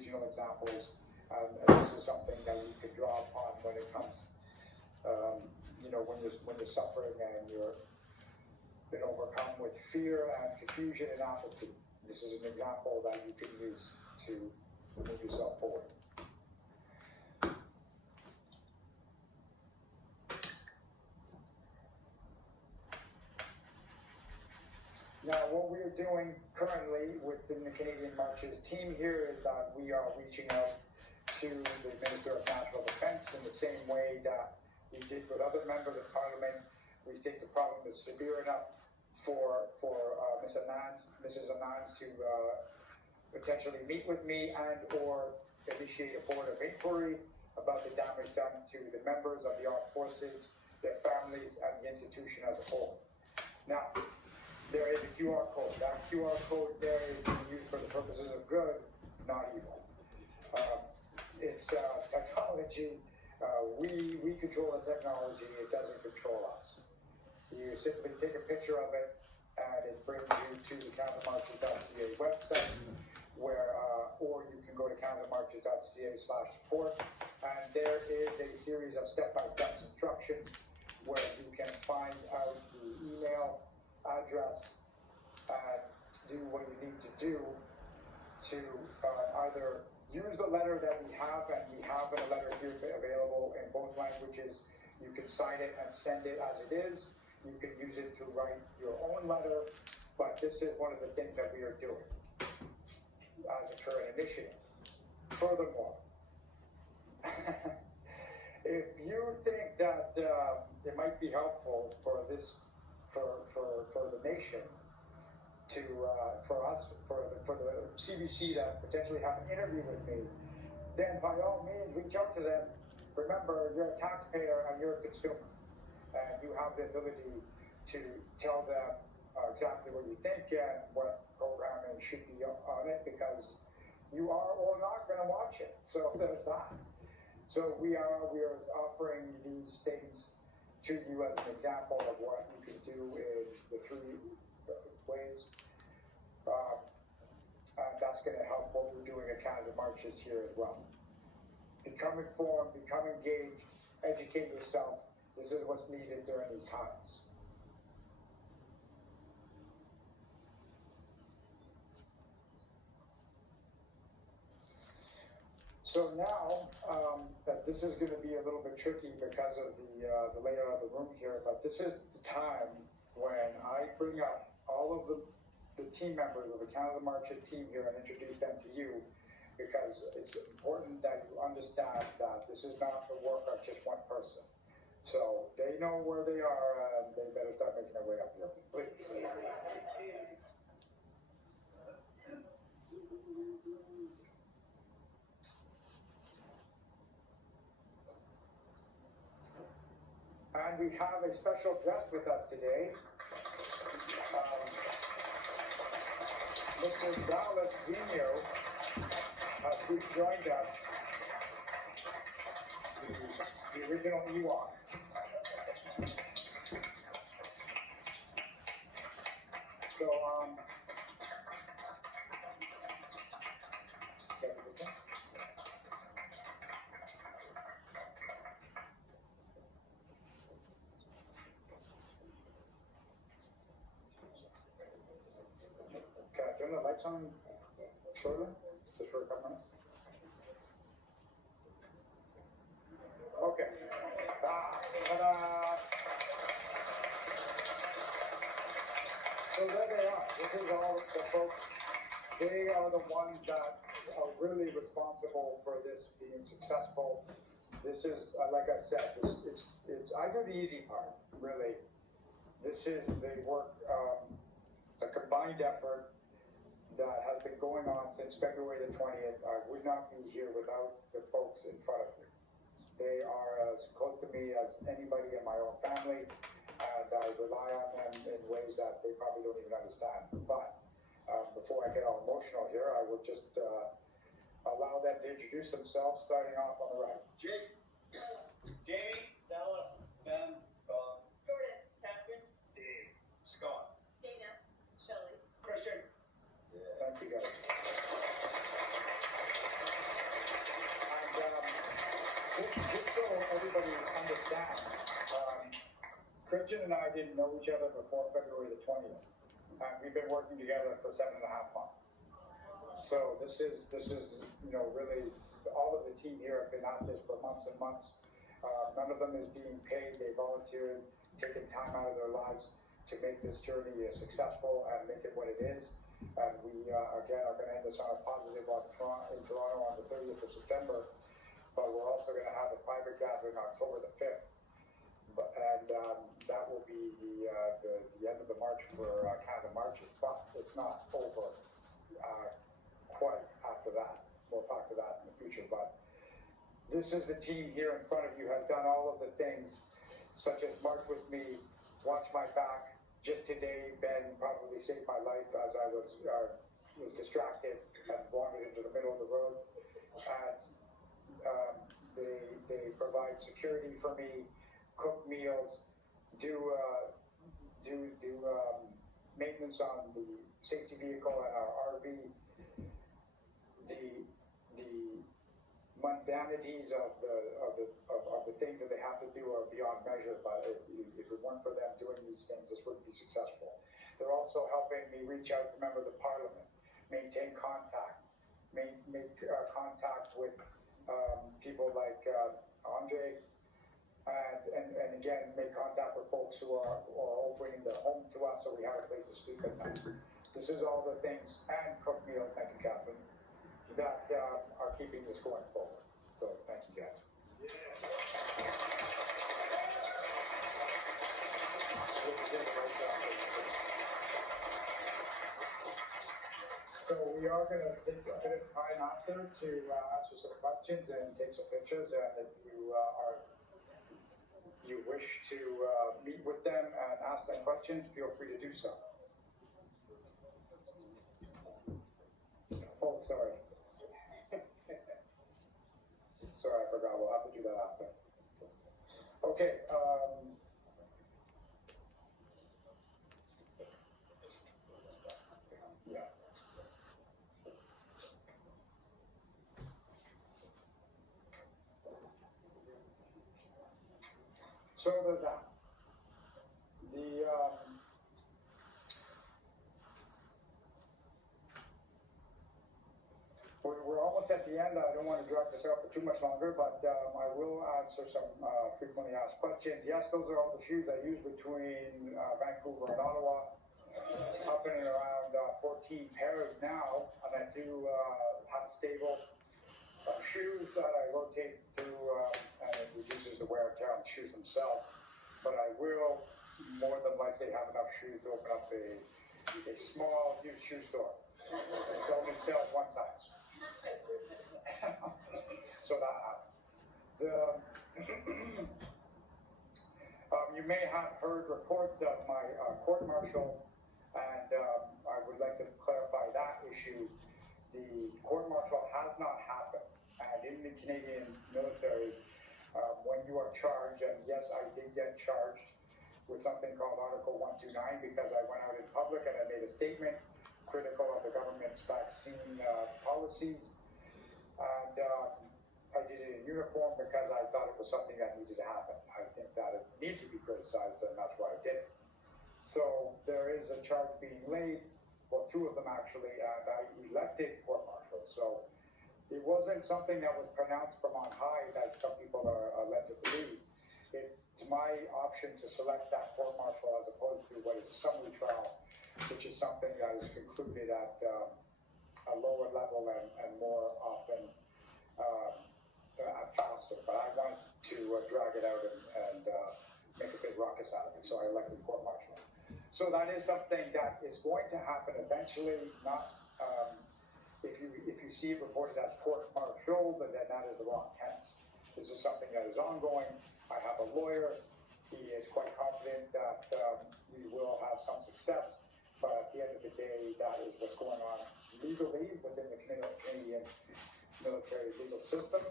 regional examples, and this is something that you can draw upon when it comes, when you're suffering and you're been overcome with fear and confusion and apathy. This is an example that you can use to move yourself forward. Now, what we're doing currently within the Canadian Marches team here is that we are reaching out to the Minister of National Defence in the same way that we did with other members of Parliament. We think the problem is severe enough for Mrs. Anand to potentially meet with me and or initiate a board of inquiry about the damage done to the members of the armed forces, their families, and the institution as a whole. Now, there is a QR code. That QR code there is being used for the purposes of good, not evil. It's technology. We control the technology. It doesn't control us. You simply take a picture of it, and it brings you to the CanadaMarches.ca website, where, or you can go to CanadaMarches.ca/support, and there is a series of step-by-step instructions where you can find out the email address and do what you need to do to either use the letter that we have, and we have a letter here available in both languages. You can sign it and send it as it is. You can use it to write your own letter, but this is one of the things that we are doing as a current initiative. Furthermore, if you think that it might be helpful for this, for the nation to, for us, for the CBC to potentially have an interview with me, then by all means reach out to them. Remember, you're a taxpayer and you're a consumer, and you have the ability to tell them exactly what you think and what programming should be on it, because you are or not going to watch it. So there's that. So we are offering these things to you as an example of what you can do in the three ways. And that's going to help what we're doing at Canada Marches here as well. Become informed, become engaged, educate yourself. This is what's needed during these times. So now, this is going to be a little bit tricky because of the layout of the room here, but this is the time when I bring up all of the team members of the Canada Marches team here and introduce them to you, because it's important that you understand that this is not the work of just one person. So they know where they are, and they better start making their way up here, please. And we have a special guest with us today, Mr. Dallas Vigneault has rejoined us, the original Ewok. So, turn the lights on shortly, just for a couple minutes. Okay. Ta-da! So there they are. This is all the folks. They are the ones that are really responsible for this being successful. This is, like I said, it's I do the easy part, really. This is the work, a combined effort that has been going on since February the 20th. I would not be here without the folks in front of me. They are as close to me as anybody in my own family, and I rely on them in ways that they probably don't even understand. But before I get all emotional here, I will just allow them to introduce themselves, starting off on the right. Jake, Jamie, Dallas, Ben, Bob, Jordan, Catherine, Dave, Scott, Dana, Shelley. Christian. Thank you, guys. just so everybody understands, Christian and I didn't know each other before February the 20th. We've been working together for 7.5 months. So this is really, all of the team here have been at this for months and months. None of them is being paid. They volunteered, taken time out of their lives to make this journey successful and make it what it is. And we, again, are going to end this on a positive in Toronto on the 30th of September. But we're also going to have a private gathering October the 5th. That will be the end of the march for Canada Marches. But it's not over quite after that. We'll talk to that in the future. But this is the team here in front of you, has done all of the things, such as march with me, watch my back. Just today, Ben probably saved my life as I was distracted and wandered into the middle of the road. And they provide security for me, cook meals, do maintenance on the safety vehicle and our RV. The mundanities of the things that they have to do are beyond measure, but if it weren't for them doing these things, this wouldn't be successful. They're also helping me reach out to members of parliament, maintain contact, make contact with people like Andre, and again, make contact with folks who are opening their home to us so we have a place to sleep at night. This is all the things, and cook meals, thank you, Catherine, that are keeping this going forward. So thank you, guys. So we are going to take a bit of time after to answer some questions and take some pictures. And if you wish to meet with them and ask them questions, feel free to do so. Oh, sorry. Sorry, I forgot. We'll have to do that after. Okay. Yeah. So there's that. We're almost at the end. I don't want to drag this out for too much longer, but I will answer some frequently asked questions. Yes, those are all the shoes I use between Vancouver and Ottawa. Up and around 14 pairs now, and I do have a stable of shoes that I rotate through, and it reduces the wear and tear on the shoes themselves. But I will more than likely have enough shoes to open up a small used shoe store. It only sells one size. So that happened. You may have heard reports of my court-martial, and I would like to clarify that issue. The court-martial has not happened, and in the Canadian military, when you are charged, and yes, I did get charged with something called Article 129 because I went out in public and I made a statement critical of the government's vaccine policies. And I did it in uniform because I thought it was something that needed to happen. I think that it needs to be criticized, and that's why I did it. So there is a charge being laid, well, two of them actually, and I elected court-martials. So it wasn't something that was pronounced from on high that some people are led to believe. It's my option to select that court-martial as opposed to what is a summary trial, which is something that is concluded at a lower level and more often faster. But I wanted to drag it out and make a big ruckus out of it, so I elected court-martial. So that is something that is going to happen eventually. Not if you see it reported as court-martial, then that is the wrong tense. This is something that is ongoing. I have a lawyer. He is quite confident that we will have some success. But at the end of the day, that is what's going on legally within the Canadian military legal system.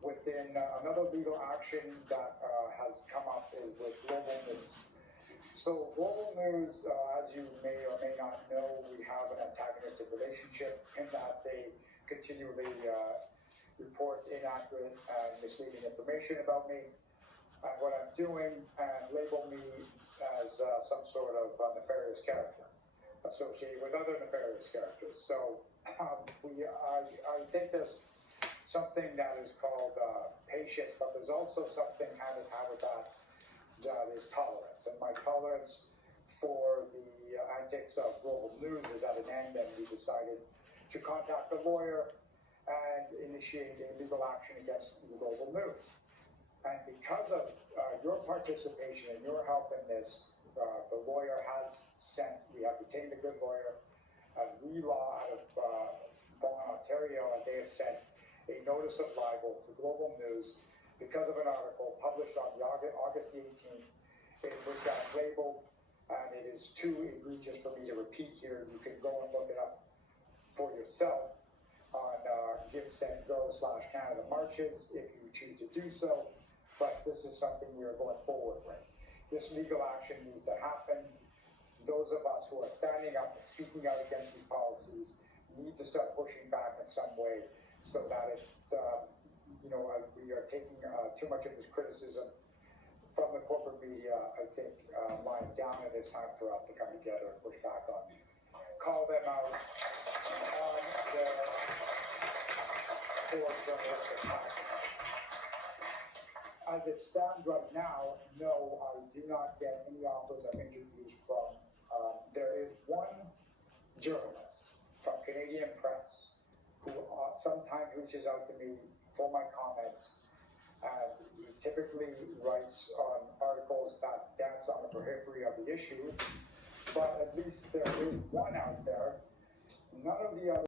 Within another legal action that has come up is with Global News. So Global News, as you may or may not know, we have an antagonistic relationship in that they continually report inaccurate and misleading information about me and what I'm doing, and label me as some sort of nefarious character associated with other nefarious characters. So I think there's something that is called patience, but there's also something hand in hand with that is tolerance. And my tolerance for the antics of Global News is at an end, and we decided to contact a lawyer and initiate a legal action against the Global News. And because of your participation and your help in this, the lawyer has sent, we have retained a good lawyer, Law out of Vaughan, Ontario, and they have sent a notice of libel to Global News because of an article published on August the 18th, in which I've labeled, and it is too egregious for me to repeat here. You can go and look it up for yourself on GiveSendGo/Canada Marches if you choose to do so. But this is something we are going forward with. This legal action needs to happen. Those of us who are standing up and speaking out against these policies need to start pushing back in some way, so that we are taking too much of this criticism from the corporate media, I think, lying down, and it's time for us to come together and push back on, call them out on their poor journalistic practices. As it stands right now, no, I do not get any offers of interviews from. There is one journalist from Canadian Press who sometimes reaches out to me for my comments, and he typically writes on articles that dance on the periphery of the issue, but at least there is one out there. None of the other